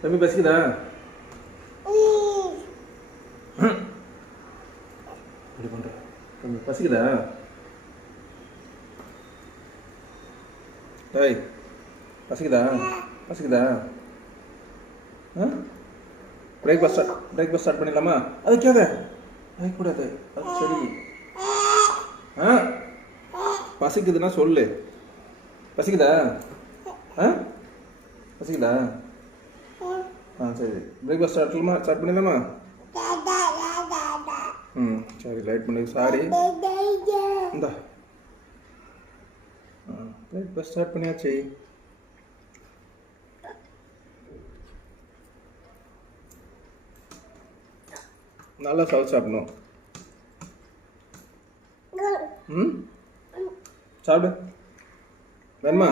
தம்பி பசிக்குதா? இப்படி பண்ற தம்பி பசிக்குதா? டேய் பசிக்குதா? பசிக்குதா? பிரேக்ஃபாஸ்ட் ஸ்டார்ட் பண்ணிடலாமா? அது கேத கூடாது, அது சரி. பசிக்குதுன்னா சொல்லு. பசிக்குதா? பசிக்குதா? சரி பிரேக்ஃபாஸ்ட் ஸ்டார்ட் பண்ணிடலாமா? சரி லைட் பண்ணி சாரி இந்தா. பிரேக்ஃபாஸ்ட் ஸ்டார்ட் பண்ணியாச்சு. நல்லா சாப்பிடணும். சாப்பிடு. வேணுமா?